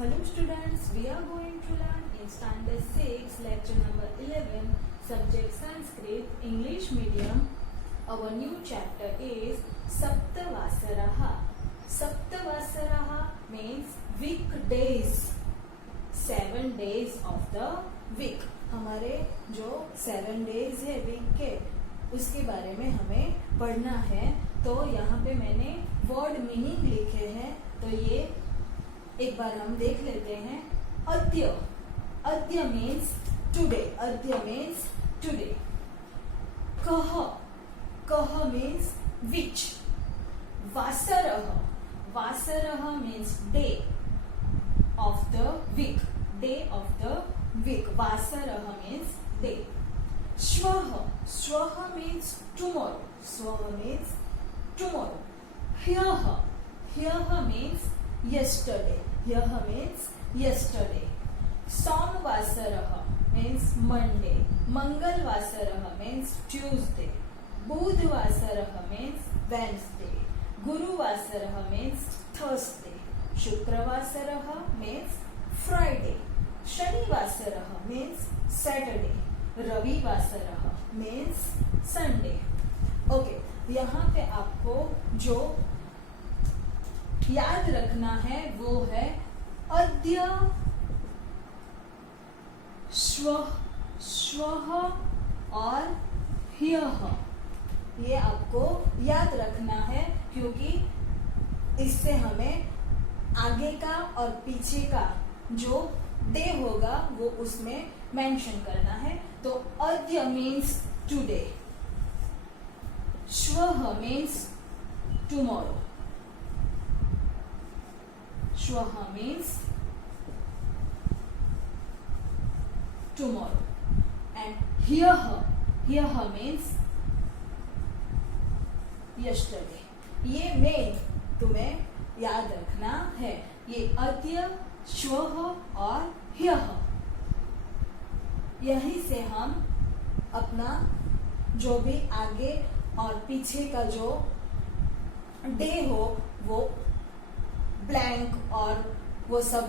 Hello students, we are going to learn in standard 6 lecture number 11 subject Sanskrit English medium. Our new chapter is Saptavasaraha. Saptavasaraha means weekdays, 7 days of the week. हमारे जो 7 days है week के उसके बारे में हमें पढ़ना है. तो यहाँ पे मैंने वर्ड मीनिंग लिखे हैं, तो ये एक बार हम देख लेते हैं. अद्य, अद्य मीन्स टुडे, अद्य मीन्स टुडे. कह, कह मीन्स विच. वासरः, वासरः means day of the week, day of the week. वासरः मीन्स डे. श्वः, श्वः मीन्स टुमारो, श्वः मीन्स टुमारो. ह्यः, ह्यः मीन्स yesterday, ह्यः means yesterday. सोमवासरः means Monday, मंगलवासरः means Tuesday, बुधवासरः means Wednesday, गुरुवासरः means Thursday, शुक्रवासरः means Friday, शनिवासरः means Saturday, रविवासरः means Sunday. ओके, यहाँ पे आपको जो याद रखना है वो है अद्य, श्वः, श्वः और ह्यः. ये आपको याद रखना है क्योंकि इससे हमें आगे का और पीछे का जो डे होगा वो उसमें मेंशन करना है. तो अद्य मीन्स टुडे, श्वः मीन्स टुमारो, श्वः means tomorrow, and ह्यः, ह्यः means yesterday. ये मेन तुम्हें याद रखना है. ये अद्य, श्वः और ह्यः, यहीं से हम अपना जो भी आगे और पीछे का जो डे हो वो ब्लैंक और वो सब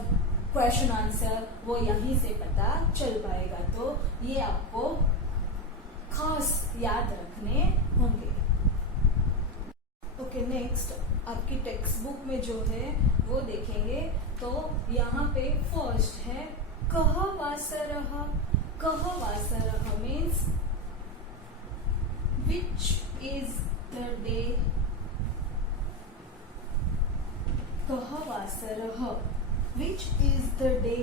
क्वेश्चन आंसर वो यहीं से पता चल पाएगा. तो ये आपको खास याद रखने होंगे. ओके, नेक्स्ट आपकी टेक्स्ट बुक में जो है वो देखेंगे. तो यहाँ पे फर्स्ट है कह वासरः. कह वासरः means which is the day. कह वासरः विच इज द डे.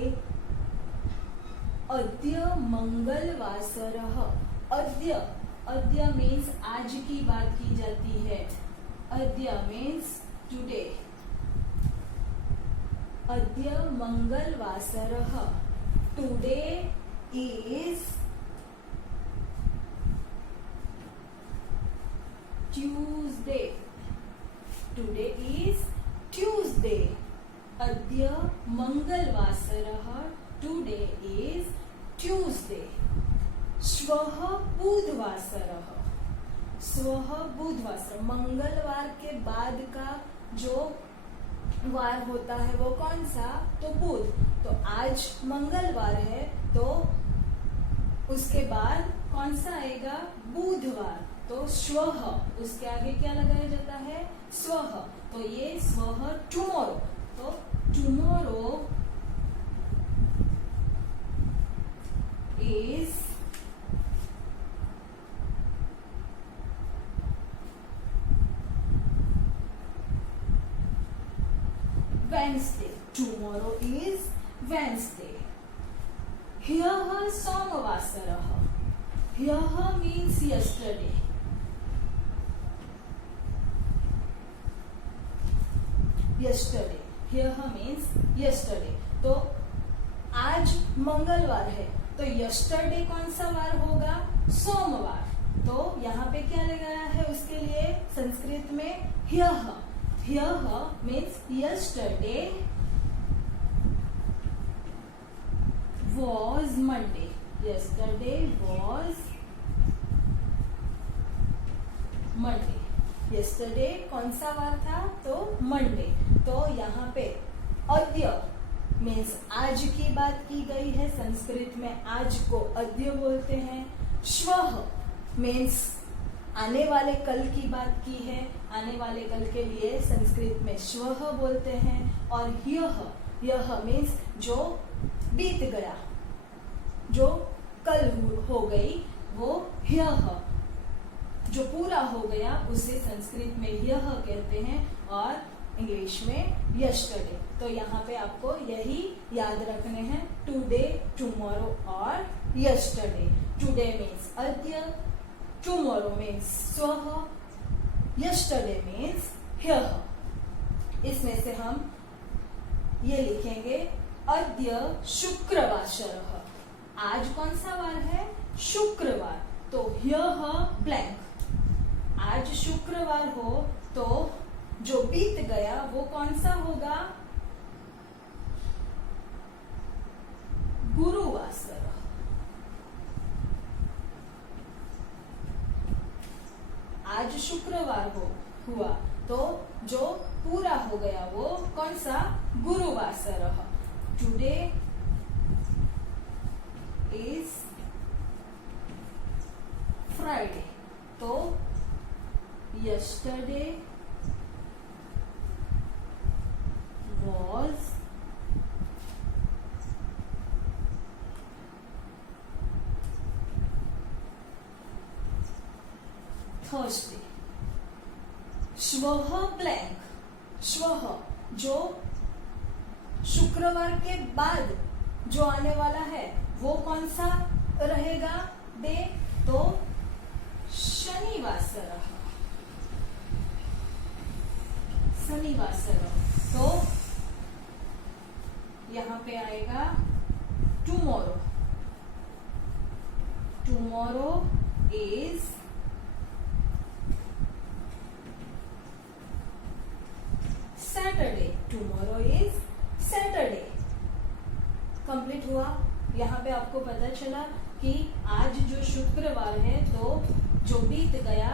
अद्य मंगलवासरः. अद्य, अद्य मीन्स आज की बात की जाती है. अद्य मीन्स टुडे. अद्य मंगलवासरः. Today is Tuesday. Today is Tuesday. अद्य मंगलवासरः. Today is Tuesday. श्वः बुधवासरः. श्वः बुधवासर, मंगलवार के बाद का जो वार होता है वो कौन सा? तो बुध. तो आज मंगलवार है तो उसके बाद कौन सा आएगा? बुधवार. तो श्वः, उसके आगे क्या लगाया जाता है? स्वः. तो ये स्वः टुमारो. तो tomorrow is Wednesday. Tomorrow is Wednesday. ह्यः सोमवासरः. ह्यः मीन्स यस्टरडे. यस्टरडे, ह्यः मीन्स यस्टरडे. तो आज मंगलवार है तो यस्टरडे कौन सा वार होगा? सोमवार. तो यहाँ पे क्या लगाया है उसके लिए संस्कृत में? ह्यः. ह्यः means yesterday was Monday. Yesterday was Monday. Yesterday कौन सा वार था? तो मंडे. तो यहाँ पे अद्य मीन्स आज की बात की गई है, संस्कृत में आज को अद्य बोलते हैं। श्वः मीन्स आने वाले कल की बात की है, आने वाले कल के लिए संस्कृत में श्वः बोलते हैं। और यह मीन्स जो बीत गया, जो कल हो गई वो ह्यः, जो पूरा हो गया उसे संस्कृत में ह्यः कहते हैं और इंग्लिश में यस्टरडे। तो यहाँ पे आपको यही याद रखने हैं, टुडे, टुमारो और यस्टरडे। टुडे मीन्स अद्य, टुमारो मीन्स स्वः, यस्टरडे मीन्स ह्यः। इसमें से हम ये लिखेंगे अद्य शुक्रवासरः। आज कौन सा वार है? शुक्रवार। तो ह्यः ब्लैंक। आज शुक्रवार हो तो जो बीत गया वो कौन सा होगा? गुरुवासरः। आज शुक्रवार हुआ तो जो पूरा हो गया वो कौन सा? गुरुवासरः। टुडे इज फ्राइडे, तो yesterday was Thursday। श्वः ब्लैंक। श्वः जो शुक्रवार के बाद जो आने वाला है वो कौन सा रहेगा डे? तो शनिवासरः। शनिवासरः। तो यहाँ पे आएगा tomorrow. Tomorrow is Saturday. Tomorrow is Saturday. Complete हुआ। यहाँ पे आपको पता चला कि आज जो शुक्रवार है तो जो बीत गया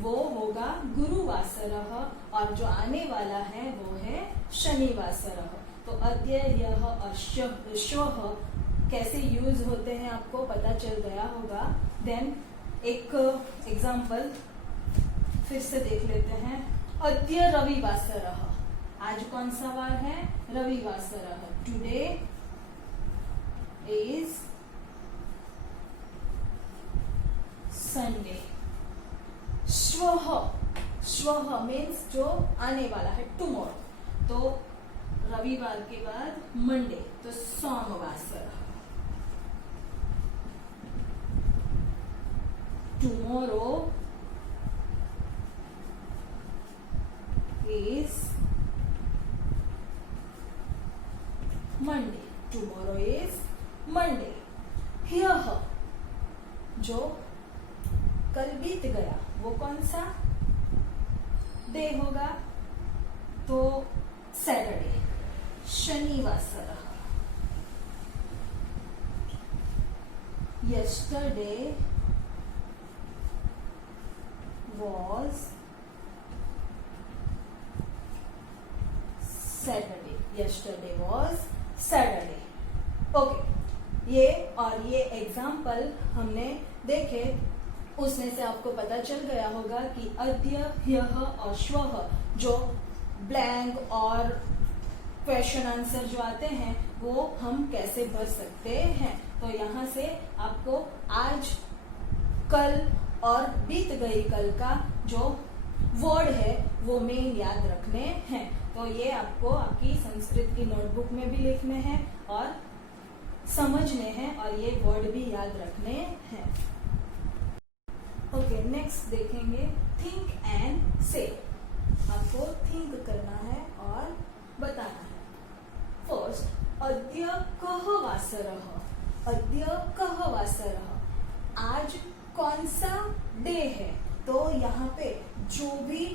वो होगा गुरुवासरः और जो आने वाला है वो है शनिवासरः। तो अद्य, ह्यः और श्वः कैसे यूज होते हैं आपको पता चल गया होगा। देन एक एग्जाम्पल फिर से देख लेते हैं। अद्य रविवासरः। आज कौन सा वार है? रविवासरः। Today is Sunday. श्वः, श्वः मीन्स जो आने वाला है, टुमारो। तो रविवार के बाद मंडे, तो सोमवासरः। Tomorrow is Monday. Tomorrow is Monday. ह्यः जो कल बीत गया वो कौन सा डे होगा? तो सैटरडे, शनिवासरः। yesterday was Saturday। yesterday was Saturday। Okay, ये और ये एग्जाम्पल हमने देखे, उसमें से आपको पता चल गया होगा कि अद्य, ह्यः और श्वः जो ब्लैंक और क्वेश्चन आंसर जो आते हैं वो हम कैसे भर सकते हैं। तो यहाँ से आपको आज, कल और बीत गई कल का जो वर्ड है वो मेन याद रखने हैं। तो ये आपको आपकी संस्कृत की नोटबुक में भी लिखने हैं और समझने हैं और ये वर्ड भी याद रखने हैं। ओके, नेक्स्ट देखेंगे थिंक एंड से। आपको थिंक करना है और बताना है। फर्स्ट, अद्य कः वासरः। अद्य कः वासरः। आज कौन सा डे है? तो यहाँ पे जो भी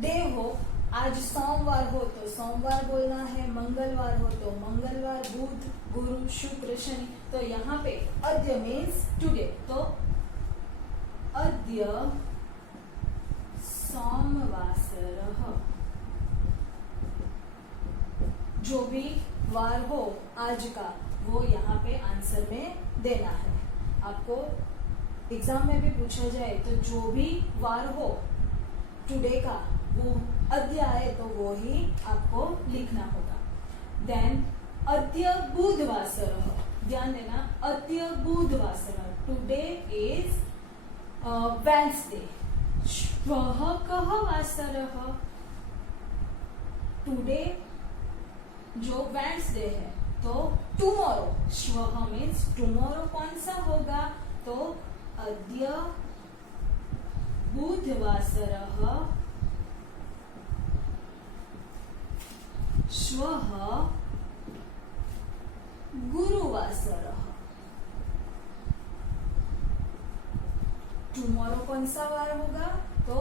डे हो, आज सोमवार हो तो सोमवार बोलना है, मंगलवार हो तो मंगलवार, बुध, गुरु, शुक्र, शनि। तो यहाँ पे अद्य मीन्स टुडे, तो अद्य सोमवासरः। जो भी वार हो आज का, वो यहाँ पे आंसर में देना है। आपको एग्जाम में भी पूछा जाए तो जो भी वार हो टुडे का, वो अद्य आए तो वो ही आपको लिखना होगा। देन अद्य बुधवासरः, ध्यान देना, अद्य बुधवासरः, टुडे इज वेडनेसडे। श्वः कः वासरः, टुडे जो वेडनेसडे है तो टुमारो, श्वः मीन्स टुमारो कौन सा होगा, तो अद्य बुधवासरः, श्वः गुरुवासरः। टुमारो कौन सा वार होगा, तो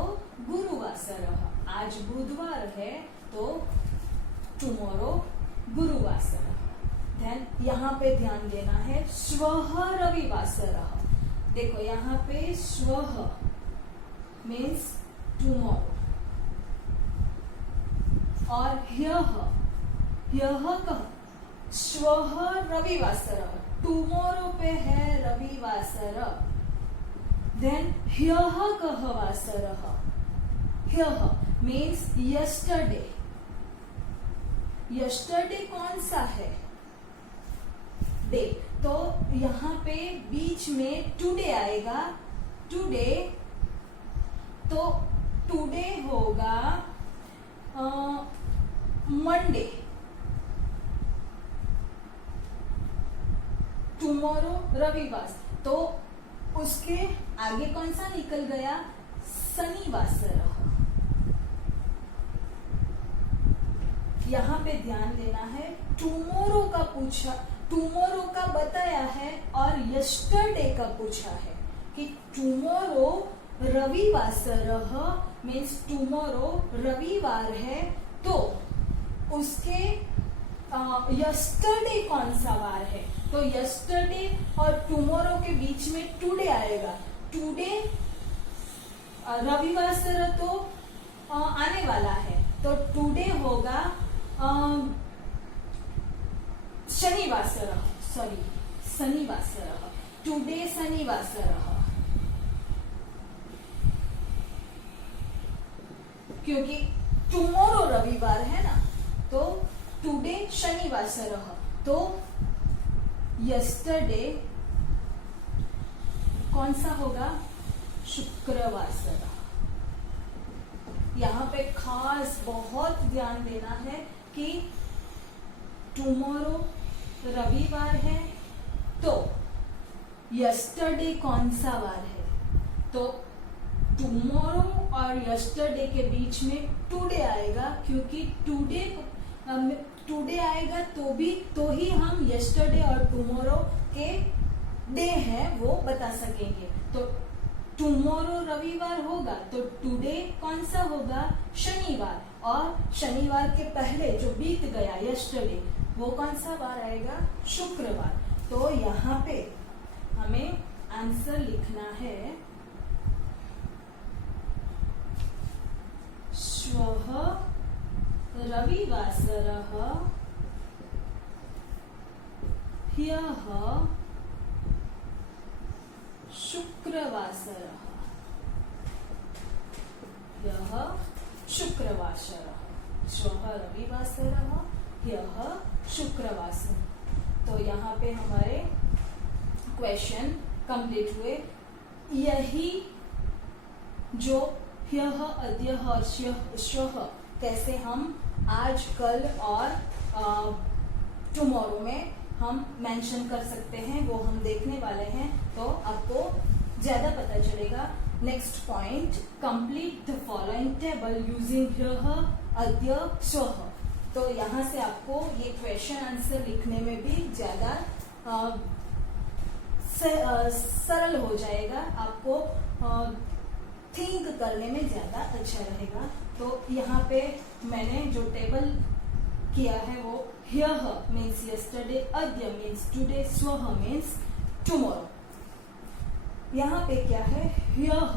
गुरुवासरः। आज बुधवार है तो टुमारो गुरुवासरः। देन यहाँ पे ध्यान देना है, श्वः रविवासरः। देखो यहाँ पे श्वः मीन्स टुमारो, और ह्यः, ह्यः कः, श्वः रविवासरः, टुमारो पे है रविवासरः। देन ह्यः कः वासरः, ह्यः मीन्स यस्टरडे, यस्टरडे कौन सा है, डे, तो यहाँ पे बीच में टुडे आएगा, टुडे, तो टुडे होगा मंडे, टुमारो रविवार, तो उसके आगे कौन सा निकल गया, शनिवासरः। यहाँ पे ध्यान देना है, टुमारो का पूछा, टुमारो का बताया है और यस्टरडे का पूछा है कि टुमारो रविवासरः मीन्स टुमारो रविवार है, तो उसके यस्टरडे कौन सा वार है, तो यस्टरडे और टुमारो के बीच में टुडे आएगा, टुडे रविवासरः तो आने वाला है, तो टुडे होगा शनिवासरः, सॉरी शनिवासरः, टुडे शनिवासरः, क्योंकि टुमारो रविवार है ना, तो टुडे शनिवासरः, तो यस्टरडे कौन सा होगा, शुक्रवासरः। यहाँ पे खास बहुत ध्यान देना है कि टुमारो रविवार है तो यस्टरडे कौन सा वार है, तो टुमारो और यस्टरडे के बीच में टुडे आएगा, क्योंकि टुडे आएगा तो ही हम यस्टरडे और टुमारो के डे है वो बता सकेंगे। तो टुमारो रविवार होगा तो टुडे कौन सा होगा, शनिवार, और शनिवार के पहले जो बीत गया यस्टरडे, वो कौन सा वार आएगा, शुक्रवार। तो यहाँ पे हमें आंसर लिखना है, श्वः रविवासरः, ह्यः शुक्रवासरः, ह्यः शुक्रवासरः, श्वः रविवासरः, ह्यः शुक्रवासरः। तो यहाँ पे हमारे क्वेश्चन कंप्लीट हुए। यही जो ह्यः, अद्यः और श्वः कैसे हम आज, कल और टुमारो में हम मेंशन कर सकते हैं, वो हम देखने वाले हैं, तो आपको ज्यादा पता चलेगा। Next point, complete the following table using ह्यः, अद्य, श्वः। तो यहाँ से आपको ये क्वेश्चन आंसर लिखने में भी ज्यादा सरल हो जाएगा, आपको थिंक करने में ज्यादा अच्छा रहेगा। तो यहाँ पे मैंने जो टेबल किया है वो ह्यः मीन्स यस्टरडे, अद्य मीन्स टुडे, श्वः मीन्स टुमारो। यहाँ पे क्या है, ह्यः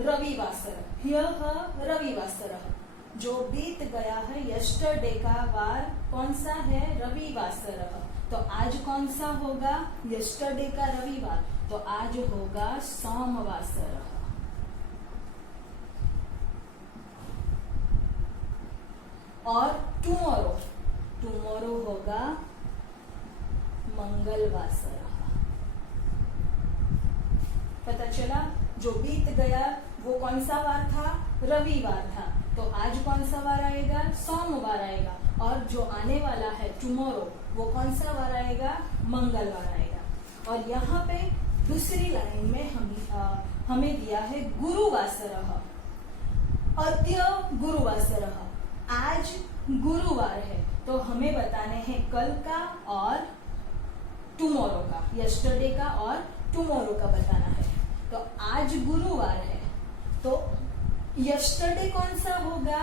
रविवासरः, ह्यः रविवासरः, जो बीत गया है यस्टरडे का वार कौन सा है? रविवासरः। तो आज कौन सा होगा? यस्टरडे का रविवार, तो आज होगा सोमवासरः। और टुमारो होगा मंगलवासरः। पता चला? जो बीत गया वो कौन सा वार था? रविवार था। तो आज कौन सा वार आएगा? सोमवार आएगा। और जो आने वाला है टुमारो, वो कौन सा वार आएगा? मंगलवार आएगा। और यहाँ पे दूसरी लाइन में हमें दिया है गुरुवासरः। अद्य गुरुवासरः। आज गुरुवार है, तो हमें बताने हैं कल का और टुमारो का, यस्टरडे का और टुमारो का बताना है। तो आज गुरुवार है, तो यस्टरडे कौन सा होगा?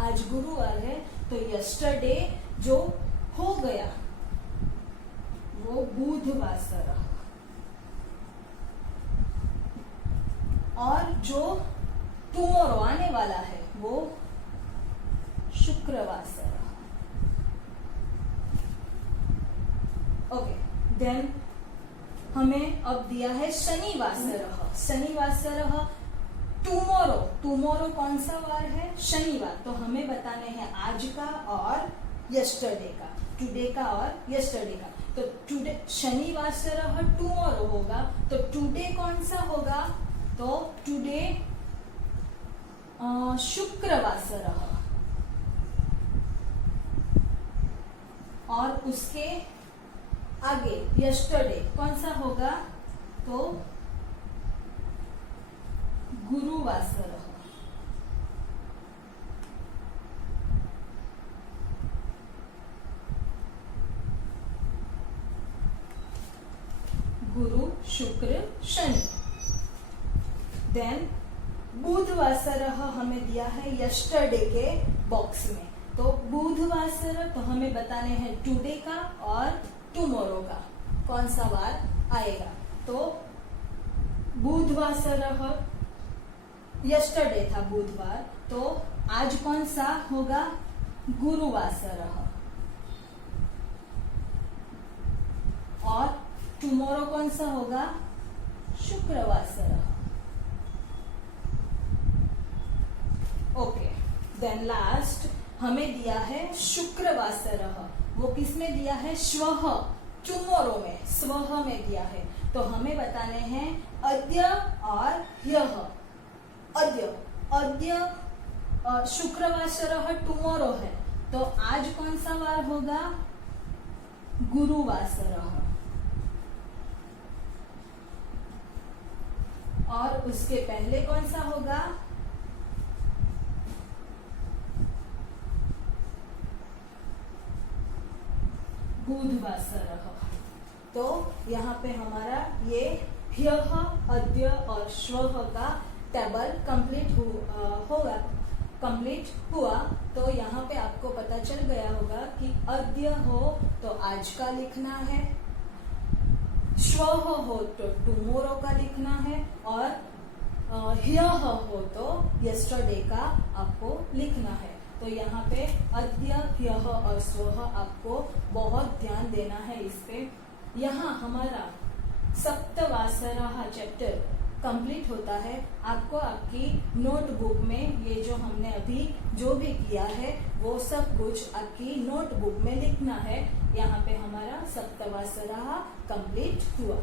आज गुरुवार है, तो यस्टरडे जो हो गया वो बुधवासरः। और जो टुमारो आने वाला है वो शुक्रवासरः। ओके, देन हमें अब दिया है शनिवासरः। शनिवासरः टुमारो कौन सा वार है? शनिवार। तो हमें बताने हैं आज का और यस्टरडे का, टुडे का और यस्टरडे का। तो टुडे शनिवासरः टुमारो होगा, तो टुडे कौन सा होगा? तो टुडे शुक्रवासरः। और उसके आगे यस्टरडे कौन सा होगा? तो गुरुवासरः। गुरु शुक्र शनि। देन बुधवासरः हमें दिया है यस्टरडे के बॉक्स में। तो बुधवासरः तो हमें बताने हैं टुडे का और टुमारो का कौन सा वार आएगा। तो बुधवासरः यस्टरडे था बुधवार, तो आज कौन सा होगा? गुरुवासरः। और टुमारो कौन सा होगा? शुक्रवासरः। ओके, देन लास्ट हमें दिया है शुक्रवासरः। वो किसमें दिया है? श्वः, टुमारो में, स्वः में दिया है। तो हमें बताने हैं अद्य और ह्यः। अद्य शुक्रवासरः टुमारो है, तो आज कौन सा वार होगा? गुरुवासरः। और उसके पहले कौन सा होगा? बुधवासरः। तो यहाँ पे हमारा ये ह्यः, अद्य और श्वः का टेबल कंप्लीट हुआ। तो यहाँ पे आपको पता चल गया होगा कि अद्य हो तो आज का लिखना है, श्वः हो तो टुमारो का लिखना है, और ह्यः हो तो यस्टरडे का आपको लिखना है। तो यहाँ पे अद्य, ह्यः और श्वः आपको बहुत ध्यान देना है इस पे। यहाँ हमारा सप्तवासरः चैप्टर कंप्लीट होता है। आपको आपकी नोटबुक में ये जो हमने अभी जो भी किया है वो सब कुछ आपकी नोटबुक में लिखना है। यहाँ पे हमारा सप्तवासरः कंप्लीट हुआ।